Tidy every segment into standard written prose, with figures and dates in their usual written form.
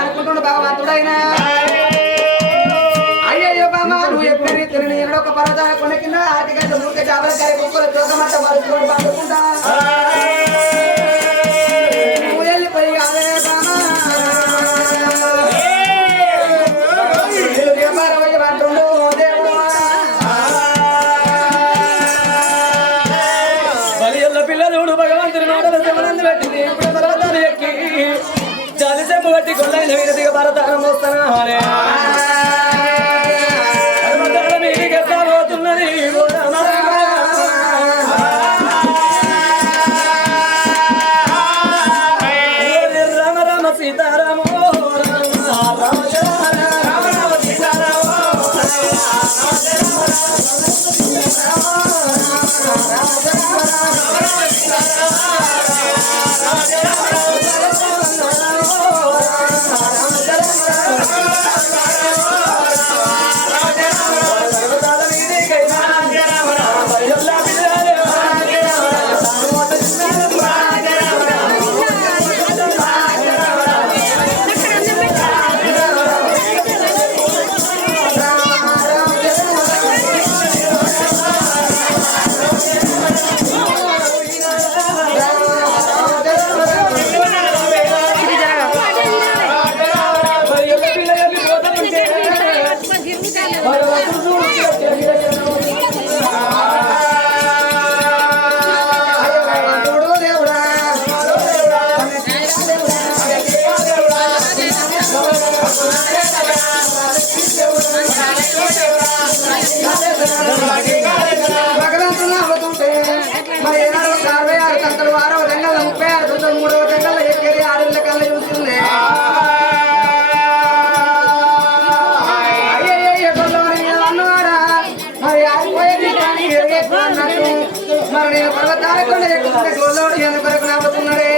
అనుకుంటున్న భగవంతుడైనా అయ్యయ్యో బామ్మ నువ్వు ఎప్పుడు తిరిగి ఒక పర్వతాల కొండ కింద ఆటికంటే మూర్ఖ చేపల కాయ కుక్కల తోకమంట మరుచుకొని పండుకుంటా నువ్వు వెళ్ళిపోయి అదే బామ్మ అంటుండు దేవుడు బలియల్ల పిల్లలు భగవంతుని మాటలు శివనందు పెట్టింది ఇప్పుడు పర్వతాలు ఎక్కి చాలి చెప్పు కట్టి కొల్లైన వీరదిగా పర్వతారం వస్తానా మరి 66 కంతలు 6వ రంగంలో 36 కంతలు 3వ రంగంలో ఎక్కేది 6 కళ్ళ చూస్తుంది అయ్యయ్య కొల్లవని అన్నవాడా మరి ఆగిపోయేది కానీ అన్నట్టు మరి నేను పర్వతాల కొండ ఎక్కుతుంటే కొల్లోడు ఎందుకొరకు నవ్వుతున్నాడే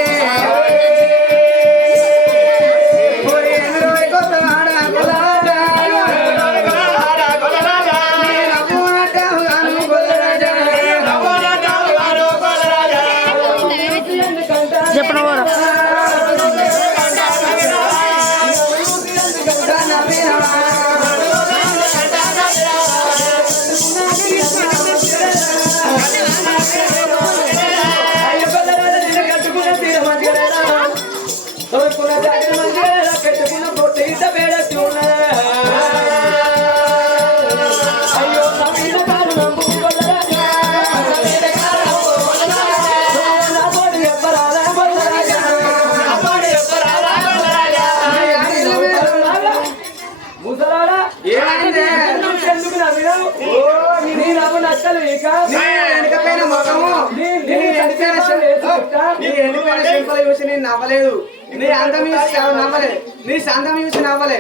నవ్వలేదు నీ అందం చూసి నవ్వలే నీ సందం చూసి నవ్వలే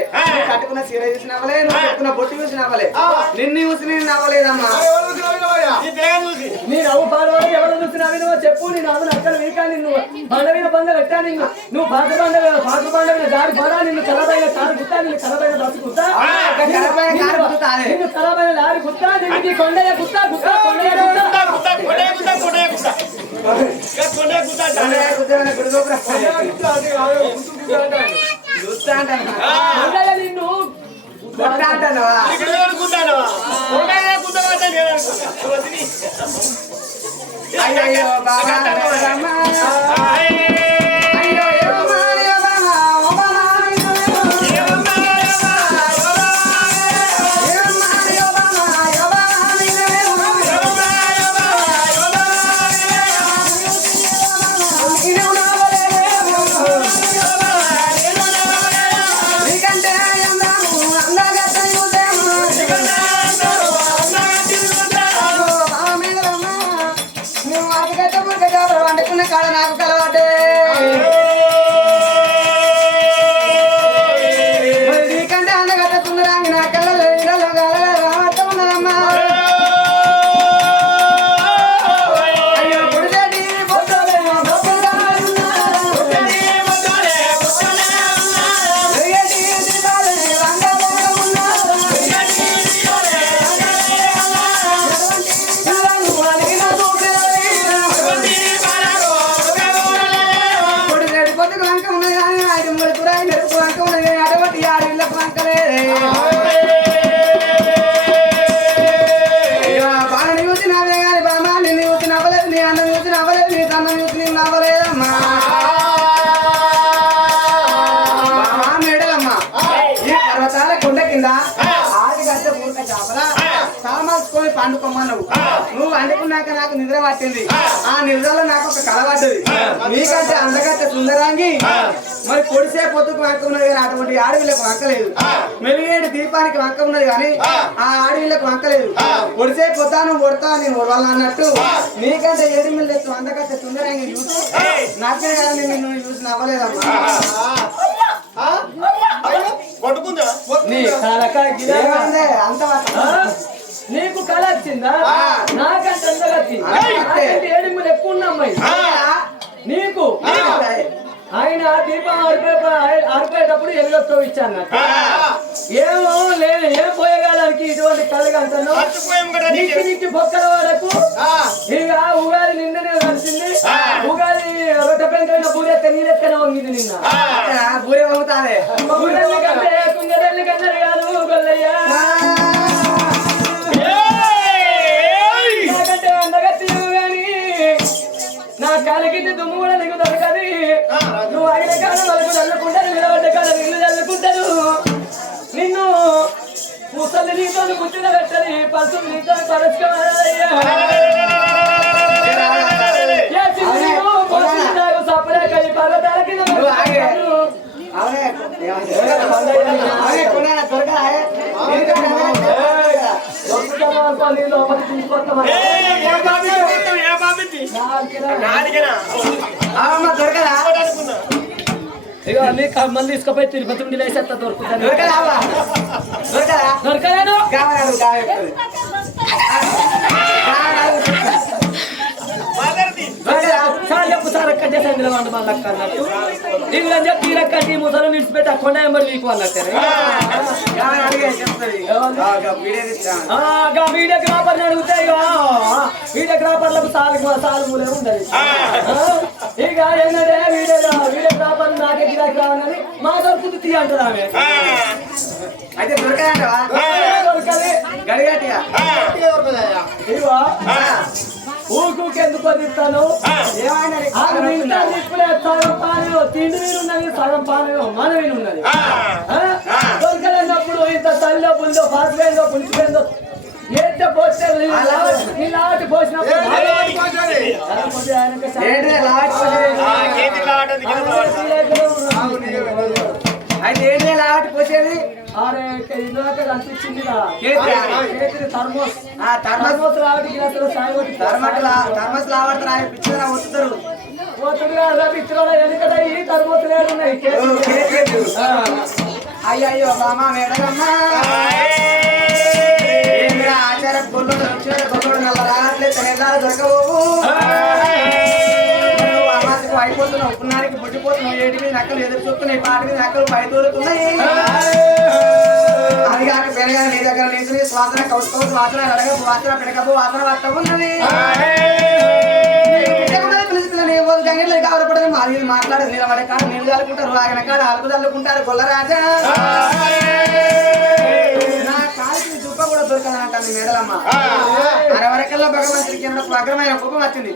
కట్టుకున్న చీర చూసి నవ్వలే నువ్వు కట్టుకున్న బొట్టు చూసి నవ్వలే నిన్ను చూసి నేను నవ్వలేదమ్మా నీ నవ్వు పాడవాడు ఎవరు చూసి నవ్వినవో చెప్పు నీ నవ్వు నక్కలు వీకా నిన్ను బండమైన బండ పెట్టా నిన్ను నువ్వు పాత బండ దారి పడా నిన్ను కలబైన కారు గుత్తా నిన్ను కలబైన బస్సు గుత్తా నిన్ను కలబైన లారి గుత్తా నిన్ను కొండయ్య గుత్తా గుత్తా కొండయ్య అయ్యో బాబా కాడ నాకు కలవాటే నీకంటే అందగట్ట సుందరాంగి నా కళ్ళ ఉన్నదమ్మా అయ్యో పుడిదేటి వండుకోమన్నావు. నువ్వు వండుకున్నాక నాకు నిద్ర పట్టింది. ఆ నిద్రలో నాకు ఒక కళ పడ్డది. నీకంటే అందగట్టే సుందరాంగి మరి పొడిసే పొద్దుకు వంక ఉన్నది కానీ అటువంటి ఆడవిళ్ళకు వంకలేదు. మెరుగేడు దీపానికి వంక ఉన్నది కానీ ఆ ఆడవిళ్ళకు వంకలేదు. పొడిసే పొద్దాను కొడతా నేను ఒడవాల అన్నట్టు నీకంటే 7 మిల్లు ఎత్తు అందగట్టే సుందరాంగి చూసి నాకే కదా నిన్ను చూసి నవ్వలేదమ్మా. నీకు కళ వచ్చిందా? నాకంటే అందగత్తి 7 మిల్లు ఎక్కువ ఉన్న అమ్మాయి నీకు. ఆయన దీపం ఆరిపోయేటప్పుడు ఎలుగొస్తూ ఇచ్చాను. ఏమో లేదు ఏం పోయేగాడానికి ఇటువంటి కళగా అంటాను. నీకు బొక్కల వరకు ఇక ఉగాది నిన్ననే కలిసింది. ఉగాది రొట్టె పెంకైన బూరెక్క నీరెక్కనే వంగింది. నిన్న బూరె వంగుతానే కుంగరెల్లి కన్నది కాదు గొల్లయ్యా. నాకంటే అందగత్తి కానీ నా కాలికి దుమ్ము కూడా నీకు దొరకది. నువ్వు అయిన కాలం వరకు చల్లుకుంటాను, నిలబడ్డ కాలం నిన్ను చల్లుకుంటాను. నిన్ను ముసలి నీతో గుర్తున పెట్టని పసుపు నీతో పరచుకోవాలయ్యా. సపరే కలిసి పర్వతాల కింద లోపలి తీసుకొస్తామా ఇక అన్ని కమ్మలు తీసుకుపోయి తిరుపతి నుండి లేసేస్తా దొరుకుతాను. దొరకలేను చెప్పు సార్ అక్క చేసా నిలవండి మళ్ళీ అక్క అన్నట్టు. నీకు అని చెప్పి తీరక్క నీ ముసలు నిడిచిపెట్టి కొండ నెంబర్ నీకు అన్నట్టు. వీడియోగ్రాఫర్ని అడుగుతాయి. వీడియోగ్రాఫర్లకు సాలు మూలే ఉండదు. ఇక ఏంటంటే వీడియోగ్రాఫర్ నాకే గిరాకి రావాలని మా దొరుకుతూ తీ అంటారు ఆమె. అయితే దొరకది గడిగట్టిగా ఊరుకెందుకు అందిస్తాను. సగం పానీయం తిండి వీలు ఉన్నది, సగం పానీయం మన వీలు ఉన్నది. దొరకలేనప్పుడు ఇంత తల్లిలో పులిదో పాసిపోయిందో పులిచిపోయిందో ఏట పోస్తే నీలాంటి పోసినప్పుడు అయితే ఏంటి లావాటి పోసేది. అరే ఇందాక కనిపించింది థర్మోస్. థర్మోస్ రావటి థర్మస్ లావాటి రాయి పిచ్చిగా వస్తారు. పిచ్చిలో ఎందుకంటే ఈ థర్మోస్ లేడు ఉన్నాయి. అయ్యో బామా మేడగమ్మా ఆచారం గొల్లు గొల్లు నల్ల రావట్లేదు తెలంగాణ దొరకవు. అయిపోతున్నావు పున్నానికి పుట్టిపోతున్నావు. ఏటి మీద నక్కలు ఎదురు చూస్తున్నాయి, పాటి మీద నక్కలు పై దూరుతున్నాయి. అది కాక పెరగా నీ దగ్గర నుంచి వాసన కౌసుకోవచ్చు, వాసన అడగ వాసన పెడకపు వాసన వస్తా ఉన్నది. గంగట్లేదు కావలపడదు మాది మాట్లాడదు. నిలబడే కాడ నీళ్ళు చల్లుకుంటారు, ఆగిన కాడ అలుపు చల్లుకుంటారు. గొల్లరాజా నా కాలికి దుప్ప కూడా దొరకదంటాను మేడలమ్మ. అరవరకల్లా భగవంతుడికి ఏమన్నా అగ్రమైన కోపం వచ్చింది.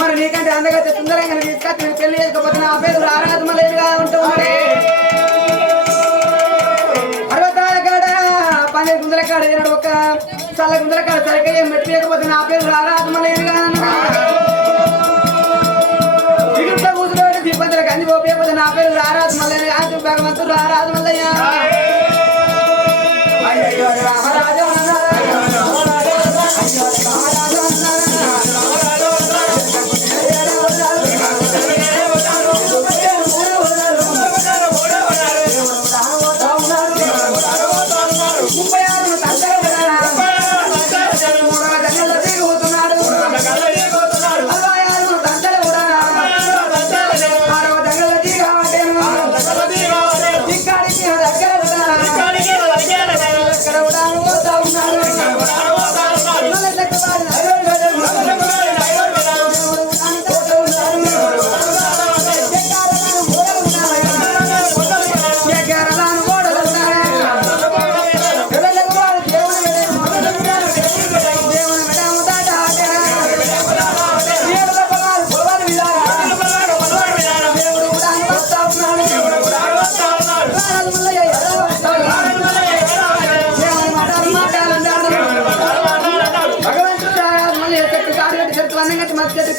మరి నీకంటే అందగతే సుందరంగా తీసుకొచ్చి పెళ్లి చేసుకోకపోతే నా పేరు ఆరాధమలేదుగా ఉంటుంది. 60 కాడ 12 గుందల కాడ ఒక చల్ల గుందల కాడ సరిగ్గా ఏం పెట్టలేకపోతే నా పేరు ఆరాధమలేదుగా. ఇగుంట కూర్చుని దీపంతులకు అన్ని పోకపోతే నా పేరు ఆరాధమల్లని ఆశ భగవంతుడు ఆరాధమల్లయ్య. అయ్యో రామరాజు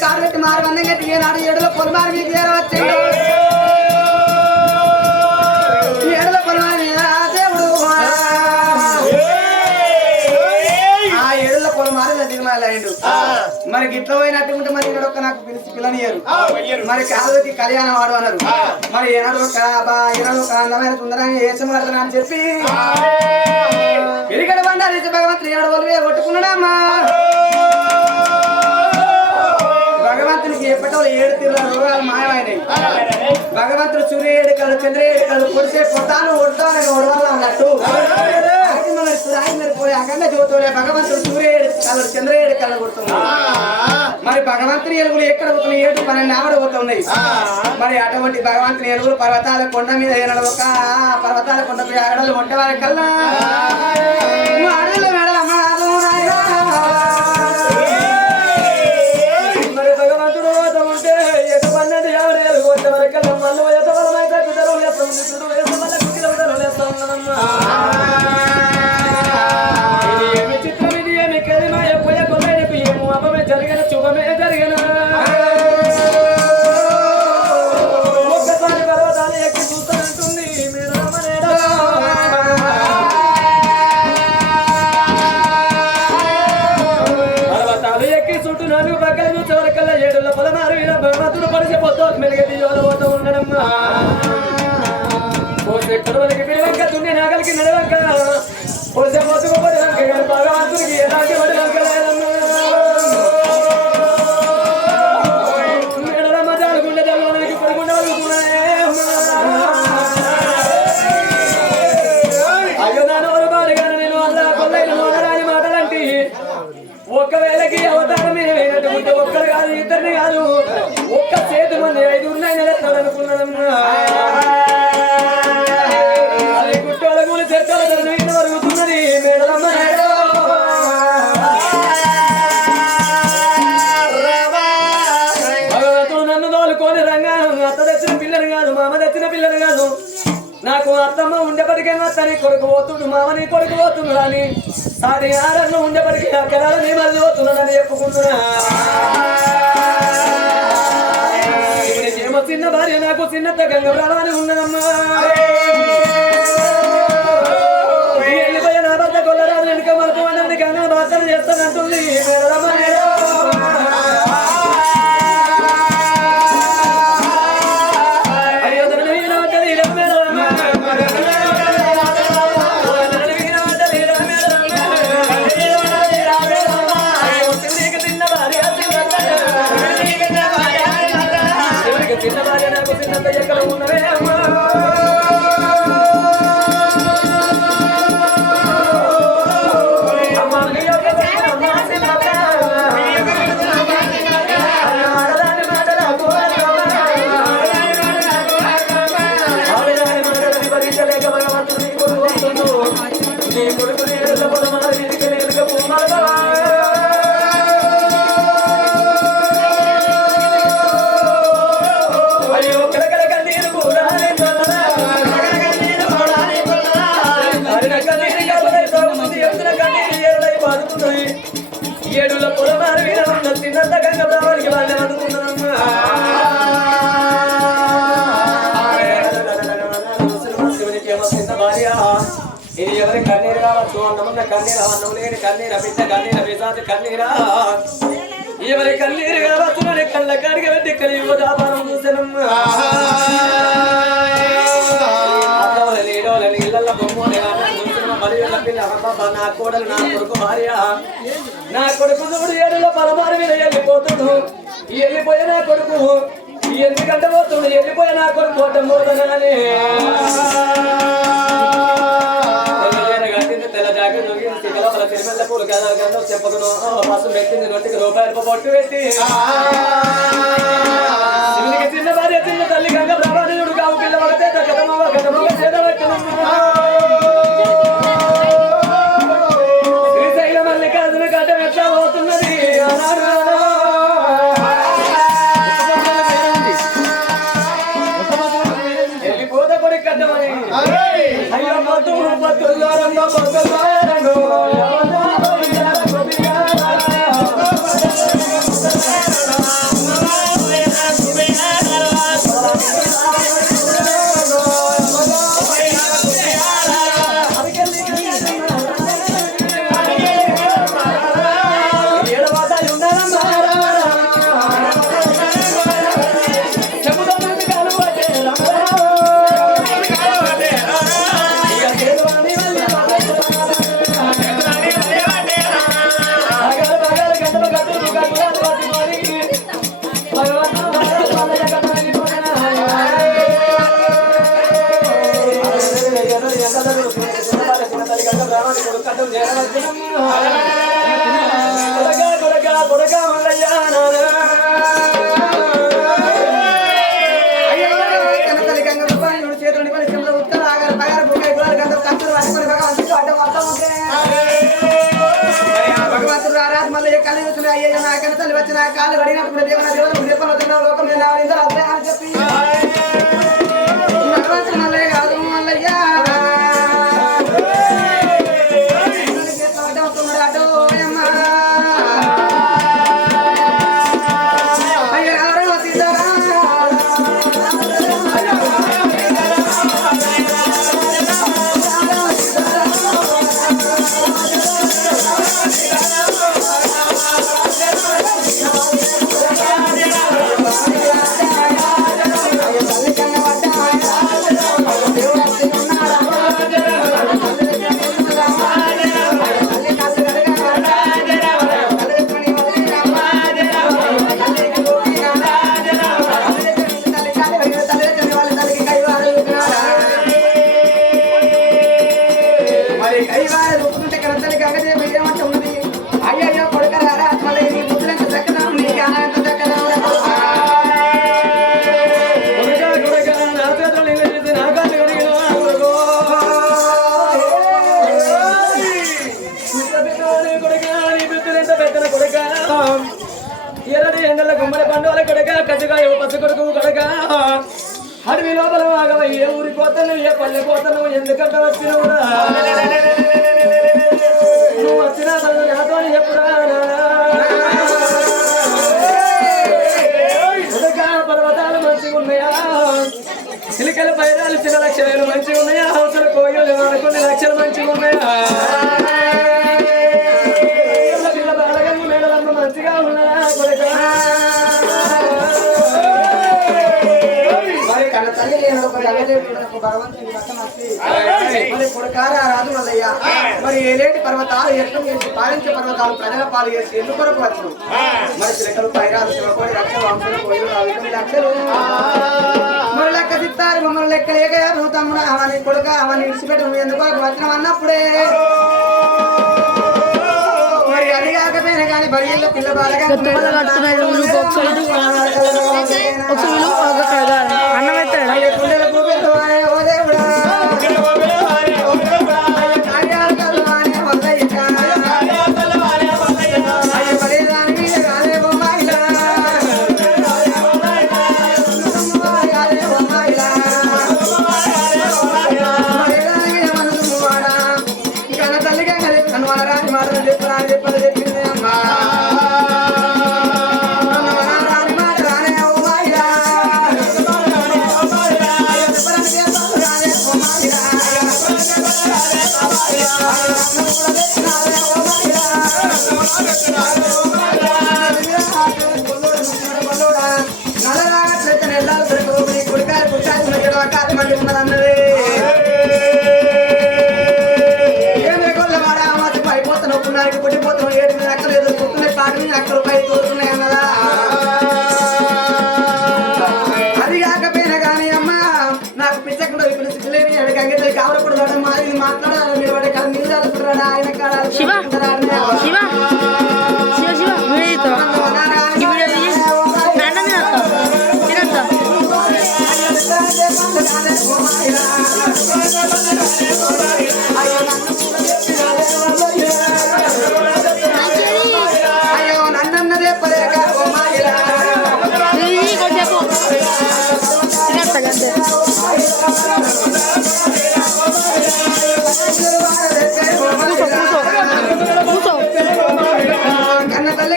కార్పెట్టి మారి వందంగా ఏనాడు ఏడులో పొలమారి మీకు వచ్చాడు ఏడులో పొలమారి దేవుడు ఆ ఏడులో పొలమారి దిగమాలయ్యాడు మరి గిట్ల పోయినట్టుకుంటే మరి ఇక్కడ ఒక నాకు పిలిచి పిల్లనియరు మరి కాలువకి కళ్యాణం వాడు అన్నారు మరి ఏనాడు ఒక అందమైన సుందరాన్ని వేసం పడతాను అని చెప్పి ఇరిగడ బండారు భగవంతుని ఏడు వాళ్ళు కొట్టుకున్నాడమ్మా భగవంతునికి ఎప్పటో 7 తీర్ల రోగాలు మాయమైనాయి భగవంతుడు సూర్య ఏడుకలు చంద్ర ఏడుకలు పొడిసే పొట్టాను ఒడతానని ఒడవాల అన్నట్టు అఖండ జ్యోతులే భగవంతుడు సూర్య ఏడుకలు చంద్ర ఏడుకలు కొడుతున్నాడు మరి భగవంతుని ఎలుగులు ఎక్కడ పోతున్నాయి 7 12 ఆవిడ పోతున్నాయి మరి అటువంటి భగవంతుని ఎలుగులు పర్వతాల కొండ మీద ఒక పర్వతాల కొండపై ఆడలు వంటవారి కల్లా అడవుల మేడల చిత్రం ఇది ఏమి కలిమాయ పోయ కొల్లైన పియ్యము అపమే జరిగిన శుభమే జరిగిన ఒక్కసారి పర్వతాలు ఎక్కి చూస్తానంటుంది పర్వతాలు ఎక్కి చుట్టూ 4 పక్కల చూసే వరకల్లా 7 పొలమారు భగవంతుడు పరిచే పొద్దు మెలిగతి పోతూ ఉండడమ్మా ఎక్కడికి పిలవంక దున్ని నాగలికి నడవంక పోసే పోతుకు పడవంక భగవంతుడికి ఎలాంటి పడవంక మేడలమ్మ జాలుగుండె జల్లుకి పడుకుండా అయ్యో నాన్నవారు బాడుగాను నేను అలా కొల్లైన నోడరాని మాటలంటి ఒక్కవేళకి అవతారం అయినటువంటి ఒక్కరు కాదు ఇద్దరిని కాదు ఒక్క చేతి మంది 5 ఉన్నాయి నిలబడాలనుకున్నానమ్మా భగవంతుడు నన్ను తోలుకొని రంగా అత్త తెచ్చిన పిల్లని కాదు మామ తెచ్చిన పిల్లని కాదు నాకు అత్తమ్మ ఉండేపటికే అత్తని కొడుకు పోతుండు మామని కొడుకు పోతున్నాడు అని సాటి ఆరంలో ఉండేపటికి అక్కడ నీ మళ్ళీ పోతున్నాడని చెప్పుకుంటున్నా ఏమో చిన్న భార్య నాకు చిన్న గంగ ప్రాణాన్ని ఉన్నదమ్మా వెళ్ళిపోయిన భర్త కొల్లరాదు వెనుక మనకు అన్నది గంగ భాషలు చేస్తానంటుంది చిన్న భార్య నాకు చిన్నంత ఎక్కడ ఉన్నవే అమ్మా ఏడుల పొలమారు మీద ఉన్న చిన్నంత గంగ బ్రాహ్మణికి వాళ్ళే అందుకున్నానమ్మా చిన్న భార్య ఇది ఎవరి కన్నీరు కావచ్చు అన్నమున్న కన్నీరు అన్నం లేని కన్నీరు బిడ్డ కన్నీరు పిశాచి కన్నీరా ఎవరి కన్నీరు కావచ్చు అని కళ్ళ కాడికి పెట్టి కలియుగ వ్యాపారం చూసానమ్మా నీడోలని ఇళ్ళ బొమ్మని మరియు పిల్ల నా కోడలు నా కొడుకు భార్య నా కొడుకు చూడు 7 పొలమారు మీద వెళ్ళిపోతుడు వెళ్ళిపోయే నా కొడుకు ఎందుకంటే పోతుంది వెళ్ళిపోయే నా కొడుకు పోవటం పోతానని తెల్ల జాకెట్ సిరిమల్ల పూలు గంధం చెప్పకును పసుపు పెట్టింది నొట్టికి రూపాయలు పొట్టు పెట్టి చిన్న భార్య చిన్న తల్లి గంగ ప్రభానుడు కావు పిల్ల పడితే గతమవ చేత శ్రీశైల మల్లికార్జున గడ్డ ఎట్లా పోతున్నది వెళ్ళిపోతే కొడి కట్టమని అయ్యో అయ్యో నాకన్నా తల్లి వచ్చిన కాళ్ళు పడినప్పుడు దేవుడు చెప్పిన లోకం అని చెప్పి భగవంతుడు మల్లయ్య కాదు మల్లయ్య అటో అమ్మా అయ్యో ఎవరో సీతారా ఎండల గుమ్మడి పండుగల కొడక కట్టుగా పసు కొడుకు కొడక అడవి లోపల ఆగవ ఏ ఊరి పోతాను ఏ పల్లె పోతాను ఎందుకంటే వచ్చినవు నువ్వు వచ్చినా నాతో ఎప్పుడా పర్వతాలు మంచిగా ఉన్నాయా చిలికల పైరాలు చిన్న లక్షలు మంచిగా ఉన్నాయా హౌసల కోయలు కొన్ని లక్షలు మంచిగా ఉన్నాయా పిల్ల బాలగంగు మేడలమ్మ మంచిగా ఉన్నాయా కొడక రాదు మల్లయ్య మరి ఏలేటి పర్వతాలు ఎట్లా చేసి పాలించే పర్వతాలు ప్రజల పాలు చేసి ఎందుకు కొరకు వచ్చును మరి చిలకలు పైరాలు శివకోడి లక్షలు వంశలు కోయిలు 9 లక్షలు మరి లెక్క చిత్తారు మమ్మల్ని లెక్క లేక నువ్వు తమ్ముడు అవని కొడుక అవని విడిచిపెట్టు ఎందుకు వచ్చినాం అన్నప్పుడే మరి అది కాకపోయినా కానీ బడిలో పిల్ల బాలగా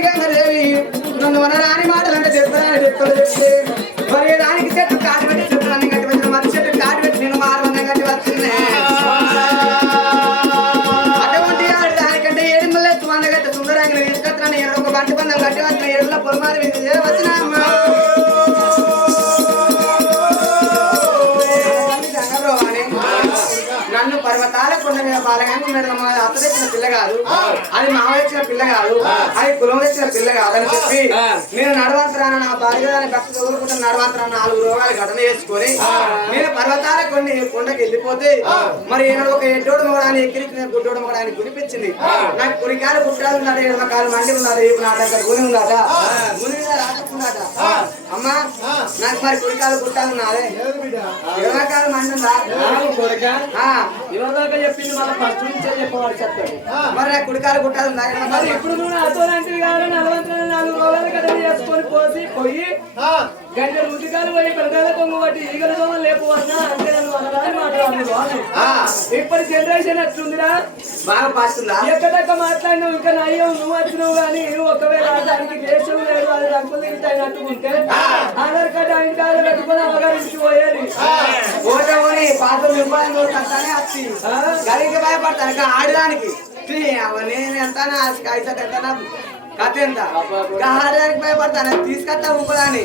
గంగదేవి నన్ను వనరాని మాటలంటే చెప్తానని చెప్తే మరి దానికి చెట్టు కాటు పెట్టి చెప్తాను గట్టి వచ్చిన మరి చెట్టు కాటు పెట్టి నేను మారవన్న గట్టి వచ్చింది అటువంటి ఆడు దానికంటే ఏడు మళ్ళీ వంద గట్టి సుందరంగా తీసుకొచ్చిన ఏడు ఒక బంటి బంధం గట్టి వచ్చిన ఏడులో పొలమారి వచ్చిన నన్ను పర్వతాల కొండ మీద బాలగానికి అత్త తెచ్చిన పిల్ల కాదు, అది మామ తెచ్చిన పిల్ల కాదు, అది కులం తెచ్చిన పిల్ల కాదు అని చెప్పి నేను నడవంతరాన నా భార్య భక్తి చదువుకుంటున్న నడవంతరాన 4 రోగాలు ఘటన చేసుకొని నేను పర్వతాల కొండకి వెళ్ళిపోతే మరి ఒక ఎడ్డోడు మొగడాన్ని ఎక్కిరికి గుడ్డోడు మొగడాన్ని గురిపించింది. నాకు కురికాలు గుట్టాలు ఉన్నాడు, 7 కాలు మండి ఉన్నాడు, ఇప్పుడు నా దగ్గర గుని ఉన్నాట గుని మీద రాకుండాట అమ్మా నాకు మరి కురికాలు గుట్టాలు ఉన్నారే 7 కాలు మండి ఉందా ఇవరిదాకా చెప్పింది మన ఫస్ట్ నుంచే చెప్పవాడు చెప్తాడు. మరి నాకు కుడికాలు గుట్టాలు ఉందా మరి ఇప్పుడు నువ్వు అతోలాంటివి కాదు 4 రోజులు కదా చేసుకొని పోయి గంట రుచికాలు పోయి పెరగాల కొంగు బట్టి ఈగల దోమలు లేకపోవన్నా అంటే నన్ను అనరాని మాట్లాడుతున్నాను. ఇప్పటి జనరేషన్ ఎట్లుందిరా బాగా పాస్తుందా ఎక్కడెక్క మాట్లాడినావు ఇంకా నయ్యం నువ్వు వచ్చినావు కానీ ఒకవేళ దానికి దేశం లేదు అది రంగులు తింటాయి నట్టుకుంటే ఆధార్ కార్డు ఆయన కార్డు పెట్టుకుని అవగారికి పోయేది పోతే పాత్రలు రూపాయలు కట్టానే వచ్చి గడికి భయపడతాను ఆడడానికి నేను ఎంత ఎంత కథ ఎంత ఆడడానికి భయపడతాను తీసుకొస్తా ఊపదాని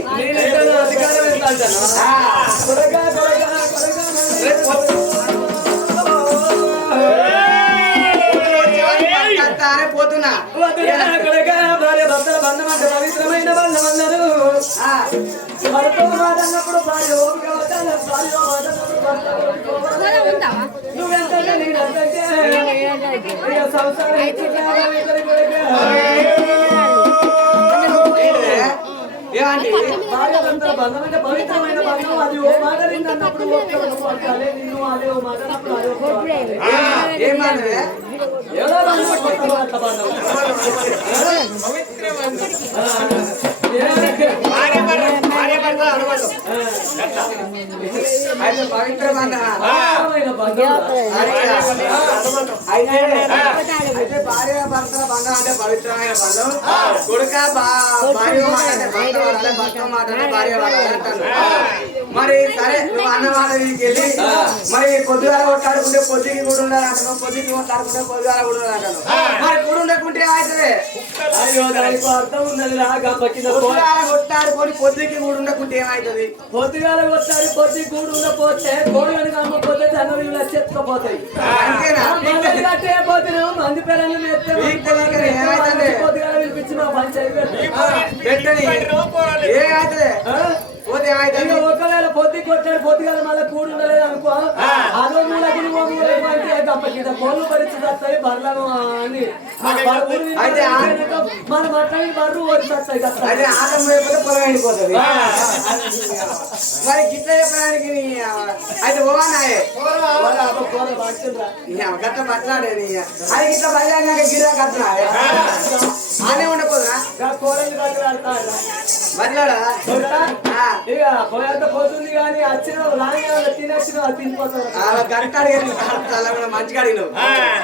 పోతున్నా భార్య భర్తల బంధం అంటే పవిత్రమైన బంధం అన్నారు. భర్త మాటన్నప్పుడు భార్య నువ్వెంతంటే నేనంటే సంసారం ఏమంటే భార్య భర్తల బంధం అంటే పవిత్రమైన బంధం. అది ఓ మాట నిన్నప్పుడు పట్టాలి నిన్ను అదే ఓ మాట అన్నప్పుడు అదే ఏమన్నా ఏదో అట్లా బంధం అయితే పవిత్ర బంధం అయితే భార్య భర్తల బంధం అంటే పవిత్రమైన బంధం. కొడుక భార్య భర్త మాట భార్య అంటాను. మరి సరే నువ్వు అన్న మాట వెళ్ళి మరి పొద్దుగాల కొట్లాడుకుంటే పొద్దుకి కూడా ఉండాలి అంటాను, పొద్దుకి కొట్లాడుకుంటే పొద్దుగాల కూడా ఉండాలి అంటాను. మరి కూడా ఉండకుంటే అవుతుంది అర్థం ఉన్నది రాగా పొద్దుగాల కొట్లాడుకొని పొద్దుకి కూడా ఉండకుంటే ఏమవుతుంది? పొద్దుగాల కొట్లాడి పొద్దు కూడా ఉండకపోతే కోళ్ళని అమ్మకపోతే జనవరిలో చెత్తకపోతాయి. కట్టే పోతున్నావు మంది పేరని పొద్దుగాల పిలిపించిన పంచాయతీ ఒకవేళ పొద్దు కొట్టాడు పొద్దుగాల మళ్ళీ కూడు ఉండలేదు అనుకో అదో మూలకి కోళ్ళు పరిస్థితి వస్తాయి బర్లను అని మనం మాట్లాడి బర్రు వచ్చి వస్తాయి పొలం అయిపోతుంది. మరి గిట్ల చెప్పడానికి అయితే ఓవానాయే గట్ల మాట్లాడేది అది గిట్ల బయలాడినాక గిరా కట్టినా అనే ఉండకపోదునా బట్లాడా ఇక పోయేంత పోతుంది కానీ వచ్చిన తినొచ్చిన తినిపోతారు మంచిగా అడిగినావు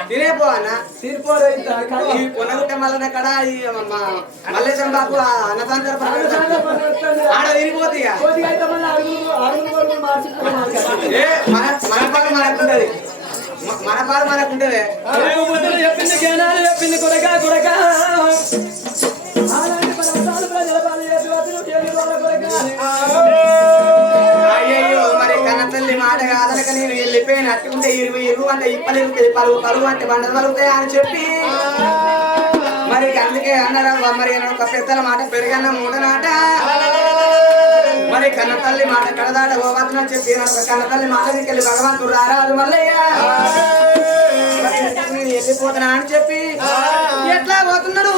తినేపో అన్న తినిపోరు కొనగుట్ట మల్లన్న కడ మల్లేశ్వరం బాబు అన్నదాంతర ఆడ తినిపోతే మన పాలు మనకుంటది మన పాలు మనకుంటది చెప్పింది జ్ఞానాలు చెప్పింది కొడక కొడక ప్రజల పాలు అయ్యో మరి కన్నతల్లి మాట కాదనక నేను వెళ్ళిపోయిన అట్టుకుంటే 20 అంటే ఇప్పలు పరుగు అంటే బండలు పలుగుతాయి అని చెప్పి మరి అందుకే అన్నారా మరి ఒక పెద్దల మాట పెరిగన్న మూడనాట మరి కన్నతల్లి మాట కడదాట పోవద్దని చెప్పి కన్నతల్లి మాట వెళ్ళి భగవంతుడు రారాదు మల్లయ్య వెళ్ళిపోతున్నా అని చెప్పి ఎట్లా పోతున్నాడు